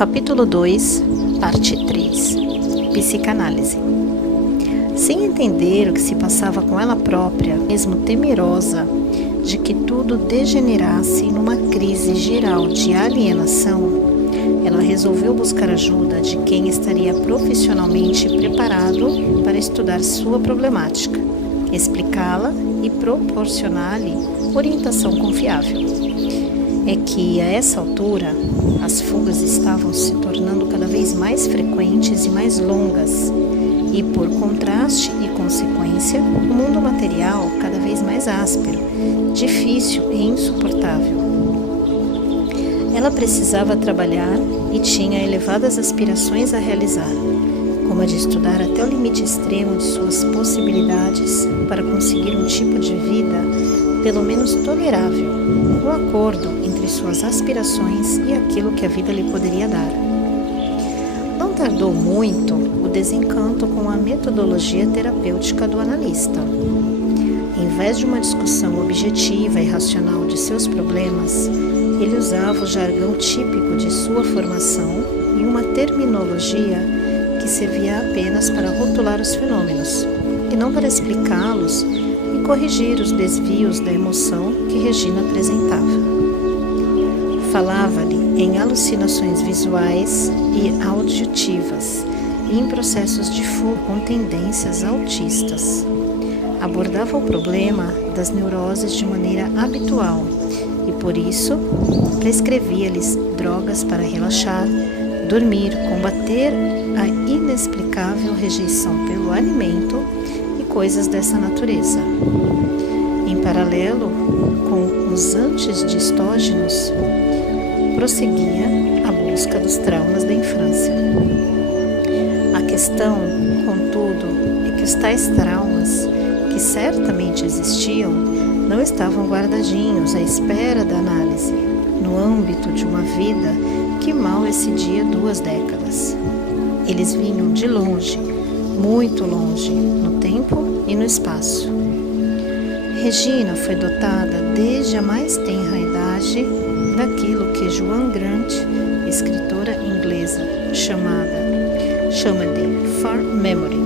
Capítulo 2, Parte 3. Psicanálise. Sem entender o que se passava com ela própria, mesmo temerosa de que tudo degenerasse numa crise geral de alienação, ela resolveu buscar ajuda de quem estaria profissionalmente preparado para estudar sua problemática, explicá-la e proporcionar-lhe orientação confiável. É que, a essa altura, as fugas estavam se tornando cada vez mais frequentes e mais longas, e por contraste e consequência, o mundo material cada vez mais áspero, difícil e insuportável. Ela precisava trabalhar e tinha elevadas aspirações a realizar, como a de estudar até o limite extremo de suas possibilidades para conseguir um tipo de vida pelo menos tolerável, um acordo entre suas aspirações e aquilo que a vida lhe poderia dar. Não tardou muito o desencanto com a metodologia terapêutica do analista. Em vez de uma discussão objetiva e racional de seus problemas, ele usava o jargão típico de sua formação e uma terminologia que servia apenas para rotular os fenômenos, e não para explicá-los e corrigir os desvios da emoção que Regina apresentava. Falava-lhe em alucinações visuais e auditivas e em processos de fogo com tendências autistas. Abordava o problema das neuroses de maneira habitual e, por isso, prescrevia-lhes drogas para relaxar, dormir, combater a inexplicável rejeição pelo alimento e coisas dessa natureza. Em paralelo com os antidistógenos, prosseguia a busca dos traumas da infância. A questão, contudo, é que os tais traumas, que certamente existiam, não estavam guardadinhos à espera da análise, no âmbito de uma vida que mal excedia 2 décadas. Eles vinham de longe, muito longe, no tempo e no espaço. Regina foi dotada desde a mais tenra idade daquilo que Joan Grant, escritora inglesa, chama de far memory,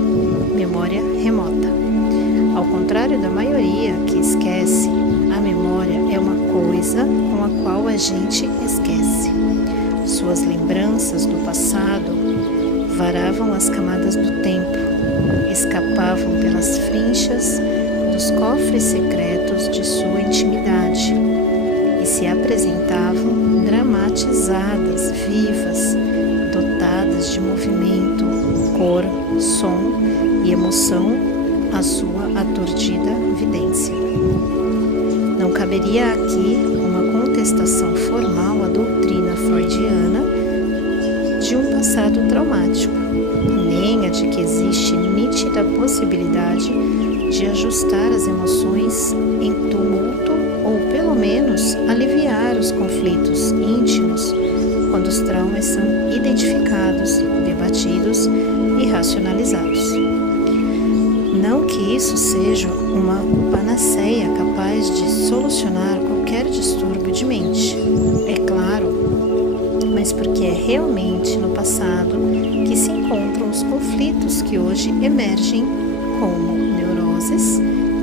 memória remota. Ao contrário da maioria que esquece, a memória é uma coisa com a qual a gente esquece. Suas lembranças do passado varavam as camadas do tempo, escapavam pelas frinchas dos cofres secretos de sua intimidade e se apresentavam dramatizadas, vivas, dotadas de movimento, cor, som e emoção à sua aturdida vidência. Não caberia aqui uma contestação formal à doutrina freudiana de um passado traumático, nem a de que existe nítida possibilidade de ajustar as emoções em tumulto ou, pelo menos, aliviar os conflitos íntimos quando os traumas são identificados, debatidos e racionalizados. Não que isso seja uma panaceia capaz de solucionar qualquer distúrbio de mente, é claro, mas porque é realmente no passado que se encontram os conflitos que hoje emergem como neuroses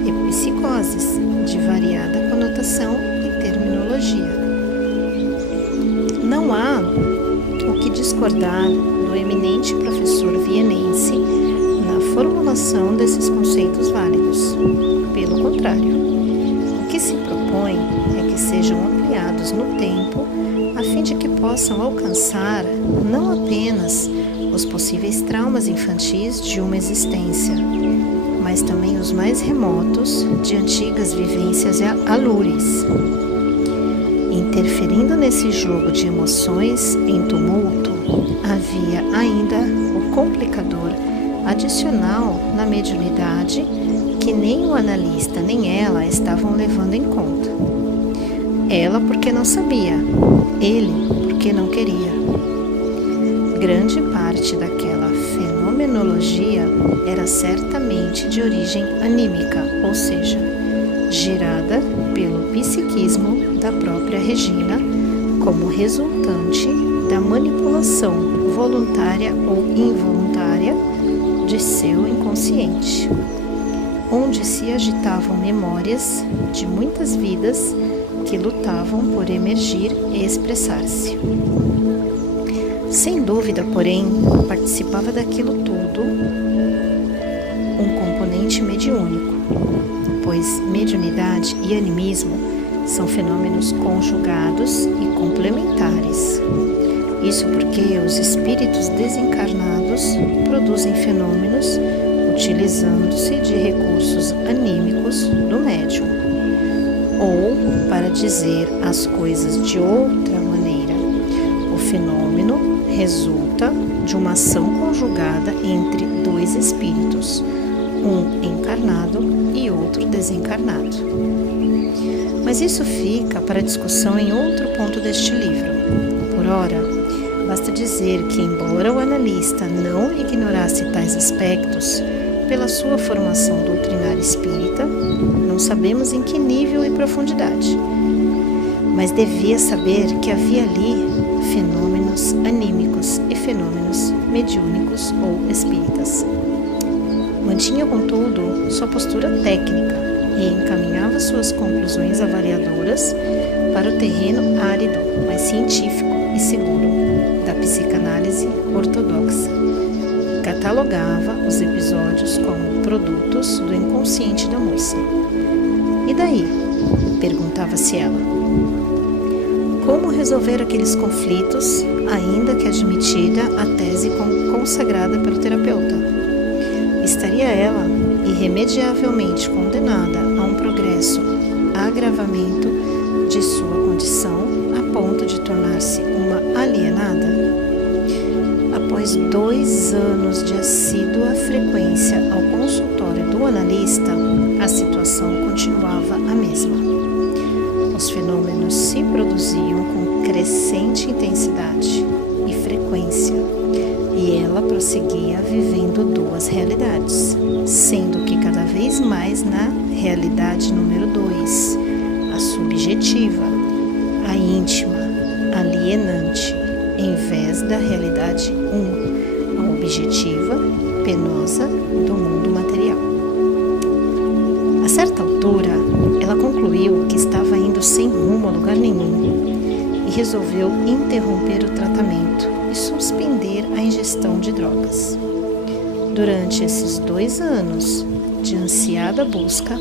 e psicoses de variada conotação e terminologia. Não há o que discordar do eminente professor vienense na formulação desses conceitos válidos. Pelo contrário, o que se propõe é que sejam ampliados no tempo a fim de que possam alcançar não apenas os possíveis traumas infantis de uma existência, mas também os mais remotos de antigas vivências alures. Interferindo nesse jogo de emoções em tumulto, havia ainda o complicador adicional na mediunidade que nem o analista nem ela estavam levando em conta. Ela porque não sabia, ele porque não queria. Grande parte daquela fenomenologia era certamente de origem anímica, ou seja, gerada pelo psiquismo da própria Regina como resultante da manipulação ação voluntária ou involuntária de seu inconsciente, onde se agitavam memórias de muitas vidas que lutavam por emergir e expressar-se. Sem dúvida, porém, participava daquilo tudo um componente mediúnico, pois mediunidade e animismo são fenômenos conjugados e complementares. Isso porque os espíritos desencarnados produzem fenômenos utilizando-se de recursos anímicos do médium. Ou, para dizer as coisas de outra maneira, o fenômeno resulta de uma ação conjugada entre dois espíritos, um encarnado e outro desencarnado. Mas isso fica para discussão em outro ponto deste livro. Por ora, basta dizer que, embora o analista não ignorasse tais aspectos, pela sua formação doutrinária espírita, não sabemos em que nível e profundidade, mas devia saber que havia ali fenômenos anímicos e fenômenos mediúnicos ou espíritas. Mantinha, contudo, sua postura técnica e encaminhava suas conclusões avaliadoras para o terreno árido, mas científico e seguro, da psicanálise ortodoxa. Catalogava os episódios como produtos do inconsciente da moça. E daí? Perguntava-se ela. Como resolver aqueles conflitos, ainda que admitida a tese consagrada pelo terapeuta? Estaria ela irremediavelmente condenada a um progresso, agravamento de sua condição, a ponto de tornar-se uma alienada? Após 2 anos de assídua frequência ao consultório do analista, a situação continuava a mesma. Os fenômenos se produziam com crescente intensidade e frequência, e ela prosseguia vivendo 2 realidades, sendo que cada vez mais na realidade número 2, a subjetiva, a íntima, alienante, em vez da realidade 1, a objetiva, penosa do mundo material. A certa altura, ela concluiu que estava indo sem rumo a lugar nenhum e resolveu interromper o tratamento e suspender a ingestão de drogas. Durante esses 2 anos de ansiada busca,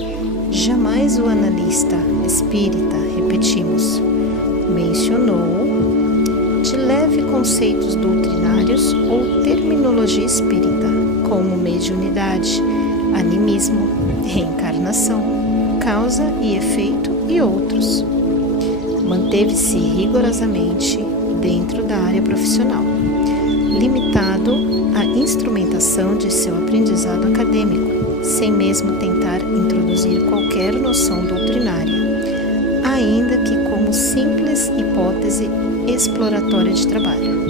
jamais o analista espírita, repetimos, mencionou de leve conceitos doutrinários ou terminologia espírita, como mediunidade, animismo, reencarnação, causa e efeito e outros. Manteve-se rigorosamente dentro da área profissional, limitado à instrumentação de seu aprendizado acadêmico, sem mesmo tentar introduzir qualquer noção doutrinária, ainda que como simples hipótese exploratória de trabalho.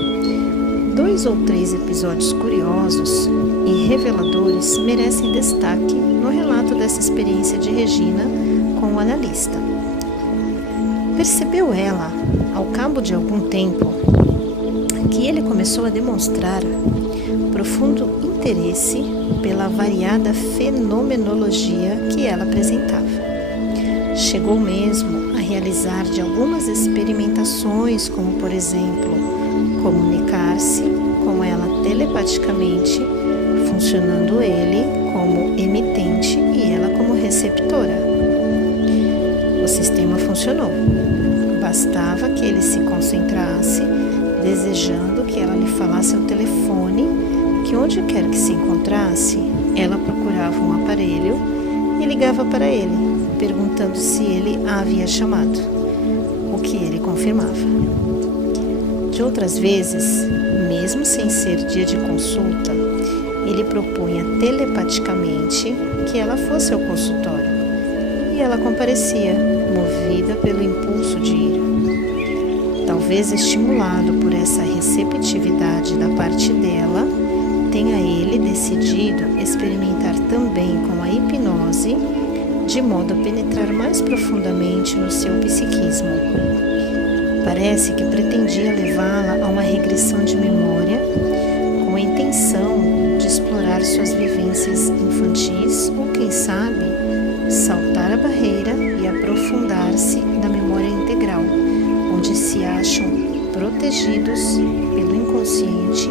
2 ou 3 episódios curiosos e reveladores merecem destaque no relato dessa experiência de Regina com o analista. Percebeu ela, ao cabo de algum tempo, que ele começou a demonstrar profundo interesse pela variada fenomenologia que ela apresentava. Chegou mesmo a realizar de algumas experimentações, como, por exemplo, comunicar-se com ela telepaticamente, funcionando ele como emitente e ela como receptora. O sistema funcionou. Bastava que ele se concentrasse, desejando que ela lhe falasse ao telefone, que onde quer que se encontrasse, ela procurava um aparelho e ligava para ele, perguntando se ele a havia chamado, o que ele confirmava. De outras vezes, mesmo sem ser dia de consulta, ele propunha telepaticamente que ela fosse ao consultório, e ela comparecia, movida pelo impulso de ir. Talvez estimulado por essa receptividade da parte dela, tenha ele decidido experimentar também com a hipnose, de modo a penetrar mais profundamente no seu psiquismo. Parece que pretendia levá-la a uma regressão regressão de memória com a intenção de explorar suas vivências infantis ou, quem sabe, saltar a barreira e aprofundar-se na memória integral, onde se acham protegidos pelo inconsciente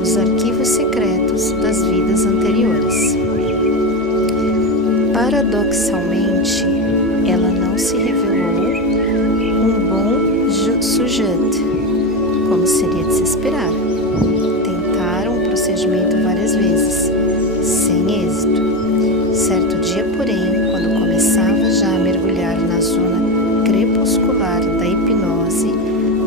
os arquivos secretos das vidas anteriores. Paradoxalmente, ela não se revelou um bom sujeito, como seria de se esperar. Tentaram o procedimento várias vezes, sem êxito. Certo dia, porém, quando começava já a mergulhar na zona crepuscular da hipnose,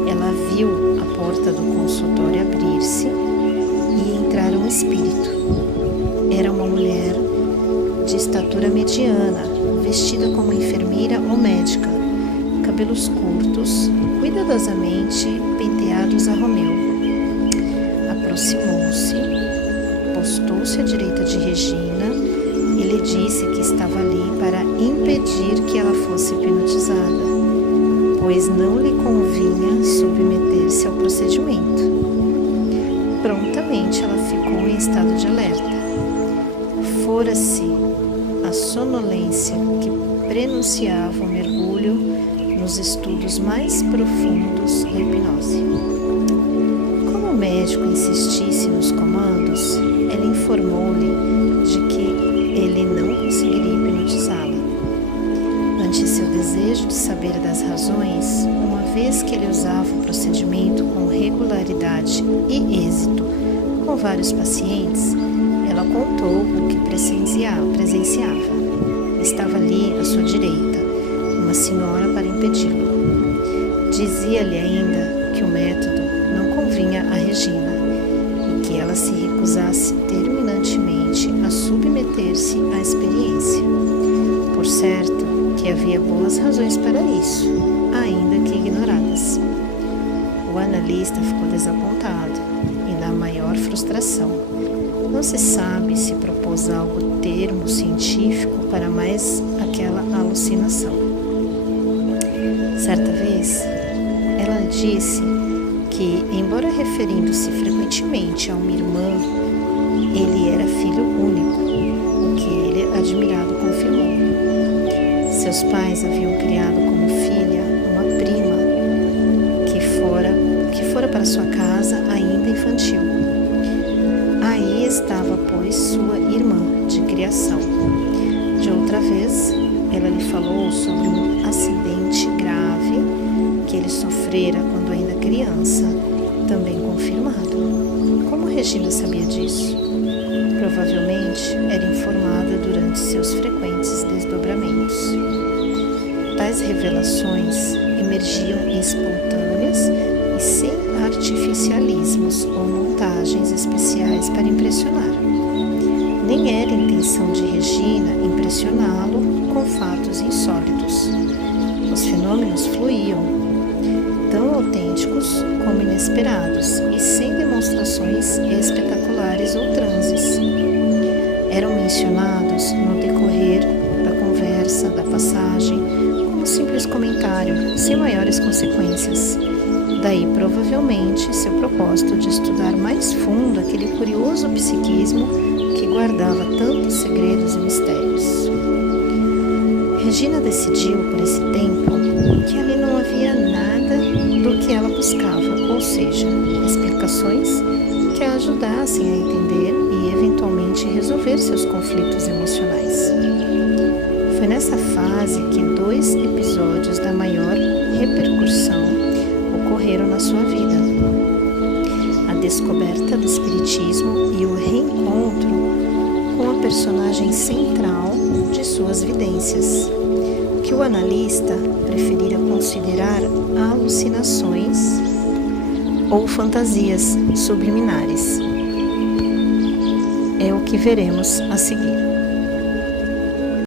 ela viu a porta do consultório abrir-se e entrar um espírito. Era uma mulher de estatura mediana, vestida como enfermeira ou médica, cabelos curtos, cuidadosamente penteados a Romeu. Aproximou-se, postou-se à direita de Regina e lhe disse que estava ali para impedir que ela fosse hipnotizada, pois não lhe convinha submeter-se ao procedimento. Prontamente ela ficou em estado de alerta. Fora-se a sonolência que prenunciava o mergulho nos estudos mais profundos da hipnose. Como o médico insistisse nos comandos, ela informou-lhe de que ele não conseguiria hipnotizá-la. Ante seu desejo de saber das razões, uma vez que ele usava o procedimento com regularidade e êxito com vários pacientes, ela contou o que presenciava. Estava ali à sua direita, uma senhora para impedi-lo. Dizia-lhe ainda que o método não convinha a Regina e que ela se recusasse terminantemente a submeter-se à experiência. Por certo, que havia boas razões para isso, ainda que ignoradas. O analista ficou desapontado e na maior frustração. Não se sabe se propôs algo termo científico para mais aquela alucinação. Certa vez, ela disse que, embora referindo-se frequentemente a uma irmã, ele era filho único, o que ele, admirado, confirmou. Seus pais haviam criado como filha uma prima que fora para sua casa ainda infantil. Aí estava, pois, sua irmã de criação. De outra vez, ela lhe falou sobre um acidente grave que ele sofrera quando ainda criança, também confirmado. Como Regina sabia disso? Provavelmente era informada durante seus frequentes desdobramentos. Tais revelações emergiam espontâneas e sem artificialismos ou montagens especiais para impressionar. Nem era intenção de Regina impressioná-lo com fatos insólitos. Os fenômenos fluíam, tão autênticos como inesperados e sem demonstrações espetaculares ou transes. Eram mencionados no decorrer da conversa, da passagem, como simples comentário, sem maiores consequências. Daí, provavelmente, seu propósito de estudar mais fundo aquele curioso psiquismo que guardava tantos segredos e mistérios. Regina decidiu, por esse tempo, que ali não havia nada do que ela buscava, ou seja, explicações que a ajudassem a entender e, eventualmente, resolver seus conflitos emocionais. Foi nessa fase que 2 episódios da maior repercussão ocorreram na sua vida: a descoberta do espiritismo e o reencontro com a personagem central de suas vidências, que o analista preferira considerar alucinações ou fantasias subliminares. É o que veremos a seguir.